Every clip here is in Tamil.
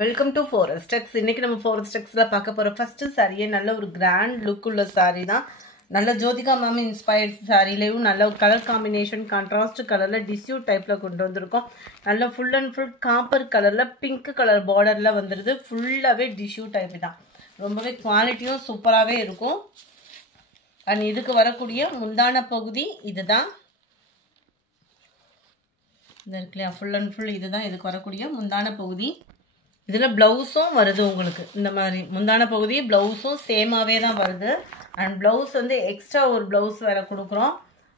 Welcome to ஃபாரஸ்டெக்ஸ். இன்னைக்கு நம்ம ஃபாரஸ்டெக்ஸ்ல பார்க்க போற ஃபர்ஸ்ட் சாரியே நல்ல ஒரு கிராண்ட் லுக் உள்ள சாரி தான். நல்ல ஜோதிகா மேம் இன்ஸ்பயர்ட் சாரிலையும் நல்ல கலர் காம்பினேஷன் கான்ட்ராஸ்ட் கலர்ல டிஷ்யூ டைப்ல கொண்டு வந்திருக்கோம். நல்ல ஃபுல் அண்ட் ஃபுல் காப்பர் கலர்ல பிங்க் கலர் பார்டர்ல வந்துருது. ஃபுல்லாவே டிஷ்யூ டைப் தான். ரொம்பவே குவாலிட்டியும் சூப்பராகவே இருக்கும். அண்ட் இதுக்கு வரக்கூடிய முந்தான பகுதி இதுதான். இது இருக்கு இல்லையா, ஃபுல் அண்ட் ஃபுல் இதுதான் இதுக்கு வரக்கூடிய முந்தான பகுதி. இதில் ப்ளவுஸும் வருது உங்களுக்கு. இந்த மாதிரி முந்தான பகுதி ப்ளவுஸும் சேமாகவே தான் வருது. அண்ட் ப்ளவுஸ் வந்து எக்ஸ்ட்ரா ஒரு ப்ளவுஸ் வேறு கொடுக்குறோம்.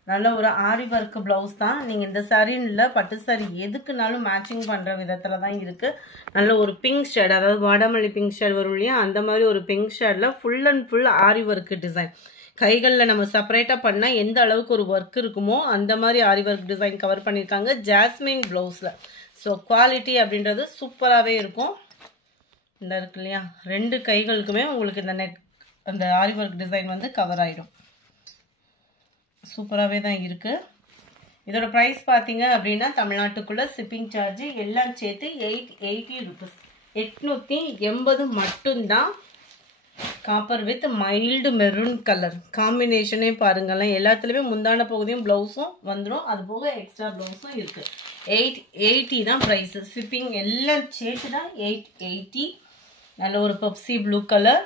நல்ல ஒரு ஆரி ஒர்க் ப்ளவுஸ் தான். நீங்கள் இந்த சாரின்னு இல்லை, பட்டு சாரி எதுக்குனாலும் மேட்சிங் பண்ணுற விதத்தில் தான் இருக்குது. நல்ல ஒரு பிங்க் ஷேட், அதாவது வாடாமல்லி பிங்க் ஷேட் வரும் இல்லையா, அந்த மாதிரி ஒரு பிங்க் ஷேடில் full and full aari work design. கைகளில் நம்ம செப்பரேட்டாக பண்ணால் எந்த அளவுக்கு ஒரு ஒர்க் இருக்குமோ அந்த மாதிரி ஆரி ஒர்க் டிசைன் கவர் பண்ணியிருக்காங்க ஜாஸ்மின் ப்ளவுஸில். ஸோ குவாலிட்டி அப்படின்றது சூப்பராகவே இருக்கும். இந்த இருக்கு இல்லையா, ரெண்டு கைகளுக்குமே உங்களுக்கு இந்த நெக் அந்த ஆரி ஒர்க் டிசைன் வந்து கவர் ஆகிடும். சூப்பராகவே தான் இருக்குது. இதோட ப்ரைஸ் பார்த்தீங்க அப்படின்னா தமிழ்நாட்டுக்குள்ளே ஷிப்பிங் சார்ஜ் எல்லாம் சேர்த்து 880 ருபீஸ், 880 மட்டும்தான். Copper with mild maroon colour காம்பினேஷனே பாருங்களேன். எல்லாத்துலேயுமே முந்தான பகுதியும் ப்ளவுஸும் வந்துடும். அது போக எக்ஸ்ட்ரா ப்ளவுஸும் இருக்குது. 880 தான் ப்ரைஸு. ஷிப்பிங் எல்லாம் சேர்த்து தான் 880. நல்ல ஒரு பப்சி ப்ளூ கலர்,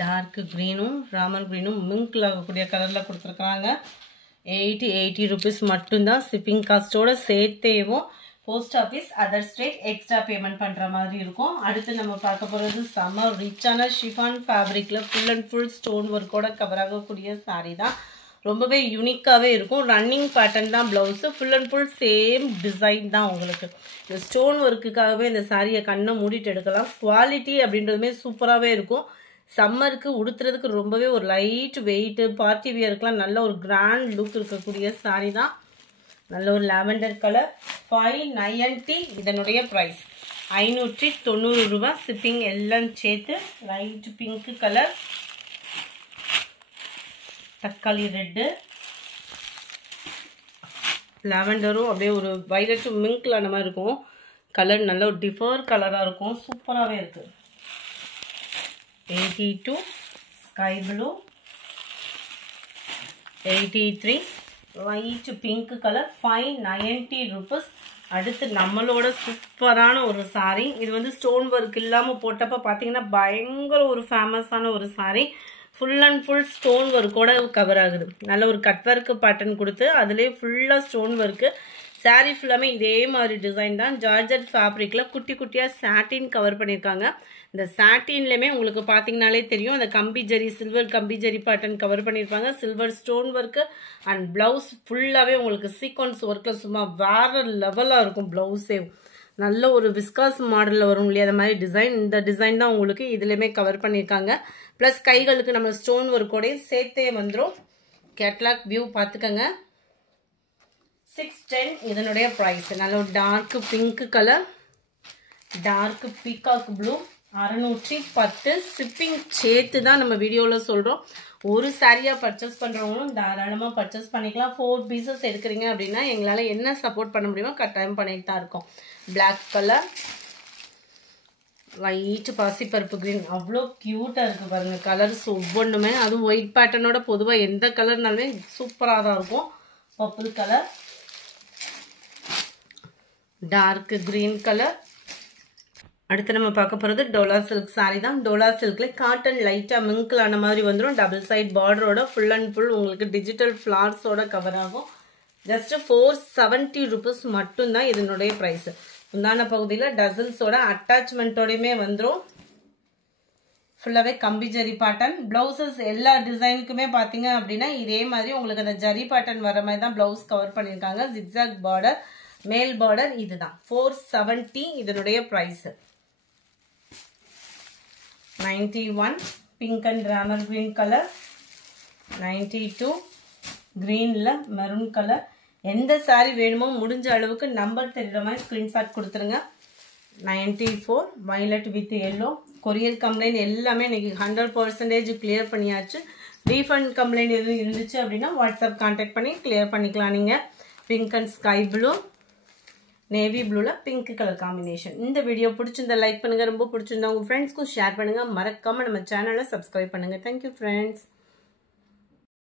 டார்க் க்ரீனும் ராமர் க்ரீனும் மிங்க்ல ஆகக்கூடிய கலரில் கொடுத்துருக்குறாங்க. 880 ருபீஸ் மட்டும்தான். ஷிப்பிங் காஸ்ட்டோட சேர்த்தேவும் post office other state extra payment பண்ணுற மாதிரி இருக்கும். அடுத்து நம்ம பார்க்க போகிறது செம்ம ரிச்சான ஷிஃபான் ஃபேப்ரிக்கில் ஃபுல் அண்ட் ஃபுல் ஸ்டோன் ஒர்க்கோட கவர் ஆகக்கூடிய சாரீ தான். ரொம்பவே யூனிக்காகவே இருக்கும். ரன்னிங் பேட்டர்ன் தான் blouse. Full and full same design தான் உங்களுக்கு. இந்த ஸ்டோன் ஒர்க்குக்காகவே இந்த சாரியை கண்ணை மூடிட்டு எடுக்கலாம். குவாலிட்டி அப்படின்றதுமே சூப்பராகவே இருக்கும். சம்மருக்கு உடுத்துறதுக்கு ரொம்பவே ஒரு லைட் வெயிட்டு, பார்ட்டி வியருக்குலாம் நல்ல ஒரு கிராண்ட் லுக் இருக்கக்கூடிய சாரீ தான். நல்ல ஒரு லாவெண்டர் கலர், 590 இதனுடைய ப்ரைஸ். 590 ரூபா. ஷிப்பிங் எல்லாம் சேர்த்து. லைட் பிங்க் கலர், தக்காளி ரெட்டு, லாவெண்டரும் அப்படியே ஒரு வைலட்டு மிங்க்ல அந்த மாதிரி இருக்கும். கலர் நல்ல ஒரு டிஃபர் கலராக இருக்கும். சூப்பராகவே இருக்குது. 82 sky blue, 83 light pink colour, 590 rupees. அடுத்து நம்மளோட சூப்பரான ஒரு சாரீ. இது வந்து ஸ்டோன் ஒர்க் இல்லாமல் போட்டப்போ பார்த்தீங்கன்னா பயங்கர ஒரு ஃபேமஸான ஒரு sari. Full and full stone ஒர்க்கோட கவர் ஆகுது. நல்ல ஒரு கட் ஒர்க்கு பேட்டர்ன் கொடுத்து அதுலேயே ஃபுல்லாக ஸ்டோன் ஒர்க்கு. சாரீ ஃபுல்லாமே இதே மாதிரி டிசைன் தான். ஜார்ஜட் ஃபேப்ரிக்கில் குட்டி குட்டியாக சாட்டின் கவர் பண்ணியிருக்காங்க. இந்த சாட்டின்லேயுமே உங்களுக்கு பார்த்தீங்கனாலே தெரியும், அந்த கம்பி ஜரி, சில்வர் கம்பி ஜரி பேட்டர்ன் கவர் பண்ணியிருப்பாங்க. Silver stone work and blouse ஃபுல்லாகவே உங்களுக்கு சீக்வன்ஸ் ஒர்க்கில் சும்மா வேறு லெவலாக இருக்கும். ப்ளவுஸே நல்ல ஒரு விஸ்காஸ் மாடலில் வரும் இல்லையா, அந்த மாதிரி டிசைன். இந்த டிசைன் தான் உங்களுக்கு இதுலேயுமே கவர் பண்ணியிருக்காங்க. ப்ளஸ் கைகளுக்கு நம்ம ஸ்டோன் ஒர்க்கோடையும் சேர்த்தே வந்துடும். கேட்லாக் வியூ பார்த்துக்கோங்க. 610 இதனுடைய ப்ரைஸ். நல்ல ஒரு dark pink colour, dark peacock blue, 610. Shipping சேர்த்து தான் நம்ம வீடியோவில் சொல்கிறோம். ஒரு சாரியாக பர்ச்சேஸ் பண்ணுறவங்களும் தாராளமாக பர்ச்சேஸ் பண்ணிக்கலாம். 4 பீசஸ் எடுக்கிறீங்க அப்படின்னா எங்களால் என்ன சப்போர்ட் பண்ண முடியுமோ கட்டாயம் பண்ணிட்டு தான் இருக்கோம். பிளாக் கலர், லைட் பாசிப்பருப்பு கிரீன், அவ்வளோ க்யூட்டாக இருக்குது பாருங்கள் கலர்ஸ் ஒவ்வொன்றுமே. அதுவும் ஒயிட் பேட்டர்னோட பொதுவாக எந்த கலர்னாலுமே சூப்பராக தான் இருக்கும். Purple colour, dark green colour. அடுத்து நம்ம பார்க்க போகிறது டோலா சில்க் சாரீ தான். டோலா சில்கில் காட்டன் லைட்டாக மிங்கிளான மாதிரி வந்துடும். டபுள் சைட் பார்டரோட ஃபுல் அண்ட் ஃபுல் உங்களுக்கு டிஜிட்டல் ஃப்ளார்ஸோட கவர் ஆகும். ஜஸ்ட் 470 ருபீஸ் மட்டும்தான் இதனுடைய ப்ரைஸு. முந்தான பகுதியில் டசல்ஸோட அட்டாச்மெண்ட்டோடையுமே வந்துடும். ஃபுல்லாகவே கம்பி ஜரி பேட்டர்ன். ப்ளவுசஸ் எல்லா டிசைனுக்குமே பார்த்தீங்க அப்படின்னா இதே மாதிரி உங்களுக்கு அந்த ஜரி பேட்டர்ன் வர மாதிரி தான் ப்ளவுஸ் கவர் பண்ணியிருக்காங்க. ஜிக்ஸாக் பார்டர், மேல் பார்டர் இதுதான். 470 இதனுடைய price. 91 pink and Ramar green colour, 92 கிரீனில் மெரூன் கலர். எந்த சாரீ வேணுமோ முடிஞ்ச அளவுக்கு நம்பர் தெரிகிற மாதிரி ஸ்க்ரீன்ஷாட் கொடுத்துருங்க. 94 violet with yellow. Courier complaint எல்லாமே இன்றைக்கி 100% கிளியர் பண்ணியாச்சு. ரீஃபண்ட் கம்ப்ளைண்ட் எதுவும் இருந்துச்சு அப்படின்னா வாட்ஸ்அப் கான்டாக்ட் பண்ணி கிளியர் பண்ணிக்கலாம் நீங்கள். Pink and sky blue, navy ப்ளூவில் பிங்க் கலர் காம்பினேஷன். இந்த வீடியோ பிடிச்சிருந்தா லைக் பண்ணுங்கள், ரொம்ப பிடிச்சிருந்தா உங்கள் ஃப்ரெண்ட்ஸ்க்கும் ஷேர் பண்ணுங்கள், மறக்காமல் நம்ம சேனலை சப்ஸ்கிரைப் பண்ணுங்கள். Thank you friends.